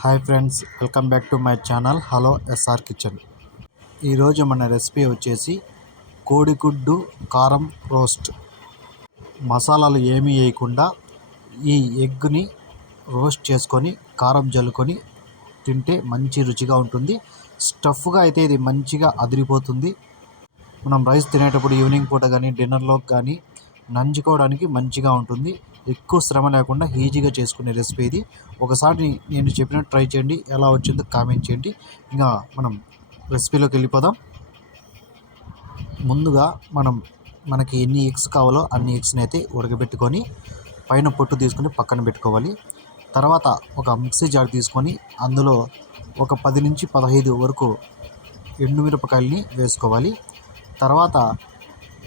Hi friends welcome back to my channel hello SR kitchen. ఈరోజు మన recipe వచ్చేసి కోడిగుడ్డు కారం రోస్ట్. మసాలాలు ఏమీ వేయకుండా ఈ ఎగ్ని రోస్ట్ చేసుకొని కారం జల్లుకొని తింటే మంచి రుచిగా ఉంటుంది. స్టఫ్గా అయితే ఇది మంచిగా అదిరిపోతుంది. మనం రైస్ తినేటప్పుడు ఈవినింగ్ పూట కానీ డిన్నర్లో కానీ నంచుకోవడానికి మంచిగా ఉంటుంది. ఎక్కువ శ్రమ లేకుండా ఈజీగా చేసుకునే రెసిపీ ఇది. ఒకసారి నేను చెప్పినట్టు ట్రై చేయండి. ఎలా వచ్చిందో కామెంట్ చేయండి. ఇంకా మనం రెసిపీలోకి వెళ్ళిపోదాం. ముందుగా మనం మనకి ఎన్ని ఎగ్స్ కావాలో అన్ని ఎగ్స్ని అయితే ఉడకబెట్టుకొని పైన పొట్టు తీసుకొని పక్కన పెట్టుకోవాలి. తర్వాత ఒక మిక్సీ జార్ తీసుకొని అందులో ఒక పది నుంచి పదహైదు వరకు ఎండుమిరపకాయలని వేసుకోవాలి. తర్వాత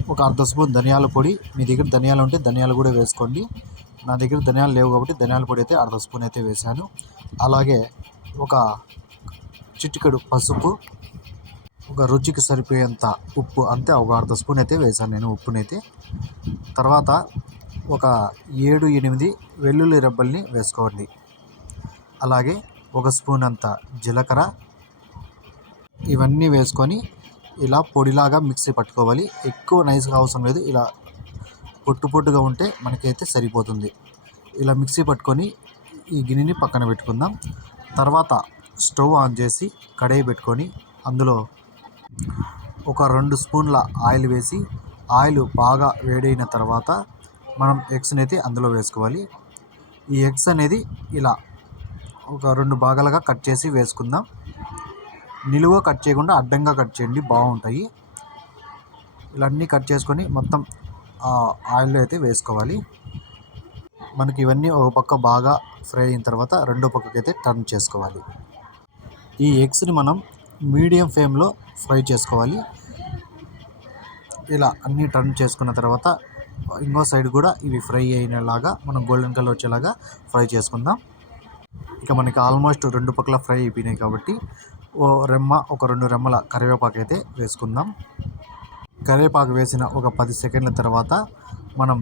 ఒక అర్ధ స్పూన్ ధనియాల పొడి. మీ దగ్గర ధనియాలు ఉంటే ధనియాలు కూడా వేసుకోండి. నా దగ్గర ధనియాలు లేవు కాబట్టి ధనియాల పొడి అయితే అర్ధ స్పూన్ అయితే వేశాను. అలాగే ఒక చిటికెడు పసుపు ఒక రుచికి సరిపోయేంత ఉప్పు అంతే ఒక అర్ధ స్పూన్ అయితే వేశాను నేను ఉప్పునైతే. తర్వాత ఒక ఏడు ఎనిమిది వెల్లుల్లి రెబ్బల్ని వేసుకోండి. అలాగే ఒక స్పూన్ అంత జీలకర్ర ఇవన్నీ వేసుకొని ఇలా పొడిలాగా మిక్సీ పట్టుకోవాలి. ఎక్కువ నైస్గా అవసరం లేదు. ఇలా పొట్టు పొట్టుగా ఉంటే మనకైతే సరిపోతుంది. ఇలా మిక్సీ పట్టుకొని ఈ గిన్నెని పక్కన పెట్టుకుందాం. తర్వాత స్టవ్ ఆన్ చేసి కడాయి పెట్టుకొని అందులో ఒక రెండు స్పూన్ల ఆయిల్ వేసి ఆయిల్ బాగా వేడైన తర్వాత మనం ఎగ్స్ని అయితే అందులో వేసుకోవాలి. ఈ ఎగ్స్ అనేది ఇలా ఒక రెండు భాగాలుగా కట్ చేసి వేసుకుందాం. నిలువ కట్ చేయకుండా అడ్డంగా కట్ చేయండి బాగుంటాయి. ఇలా అన్నీ కట్ చేసుకొని మొత్తం ఆయిల్లో అయితే వేసుకోవాలి. మనకి ఇవన్నీ ఒక పక్క బాగా ఫ్రై అయిన తర్వాత రెండో పక్కకి అయితే టర్న్ చేసుకోవాలి. ఈ ఎగ్స్ని మనం మీడియం ఫ్లేమ్లో ఫ్రై చేసుకోవాలి. ఇలా అన్నీ టర్న్ చేసుకున్న తర్వాత ఇంకో సైడ్ కూడా ఇవి ఫ్రై అయినలాగా మనం గోల్డెన్ కలర్ వచ్చేలాగా ఫ్రై చేసుకుందాం. ఇక మనకి ఆల్మోస్ట్ రెండు పక్కల ఫ్రై అయిపోయినాయి కాబట్టి ఓ రెమ్మ ఒక రెండు రెమ్మల కరివేపాకు అయితే వేసుకుందాం. కరివేపాకు వేసిన ఒక పది సెకండ్ల తర్వాత మనం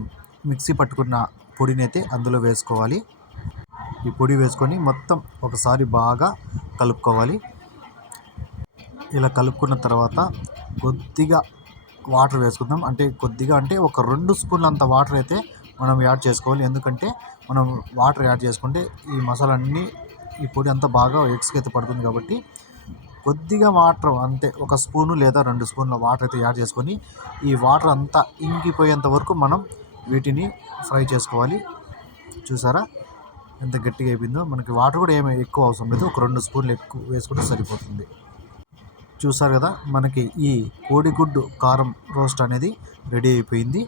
మిక్సీ పట్టుకున్న పొడిని అయితే అందులో వేసుకోవాలి. ఈ పొడి వేసుకొని మొత్తం ఒకసారి బాగా కలుపుకోవాలి. ఇలా కలుపుకున్న తర్వాత కొద్దిగా వాటర్ వేసుకుందాం. అంటే కొద్దిగా అంటే ఒక రెండు స్పూన్ల అంత వాటర్ అయితే మనం యాడ్ చేసుకోవాలి. ఎందుకంటే మనం వాటర్ యాడ్ చేసుకుంటే ఈ మసాలా అన్నీ ఈ పొడి అంతా బాగా ఎగ్స్కి అయితే పడుతుంది కాబట్టి కొద్దిగా వాటర్ అంతే ఒక స్పూను లేదా రెండు స్పూన్ల వాటర్ అయితే యాడ్ చేసుకొని ఈ వాటర్ అంతా ఇంకిపోయేంత వరకు మనం వీటిని ఫ్రై చేసుకోవాలి. చూసారా? ఎంత గట్టిగా అయిపోయిందో. మనకి వాటర్ కూడా ఏమి ఎక్కువ అవసరం లేదు. ఒక రెండు స్పూన్లు ఎక్కువ వేసుకుంటే సరిపోతుంది. చూసారు కదా? మనకి ఈ కోడిగుడ్డు కారం రోస్ట్ అనేది రెడీ అయిపోయింది.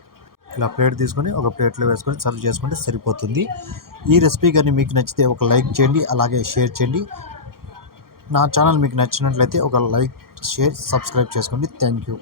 ఇలా ప్లేట్ తీసుకొని ఒక ప్లేట్లో వేసుకొని సర్వ్ చేసుకుంటే సరిపోతుంది. ఈ రెసిపీ కానీ మీకు నచ్చితే ఒక లైక్ చేయండి అలాగే షేర్ చేయండి. నా ఛానల్ మీకు నచ్చినట్లయితే ఒక లైక్ షేర్ సబ్స్క్రైబ్ చేసుకోండి. Thank you.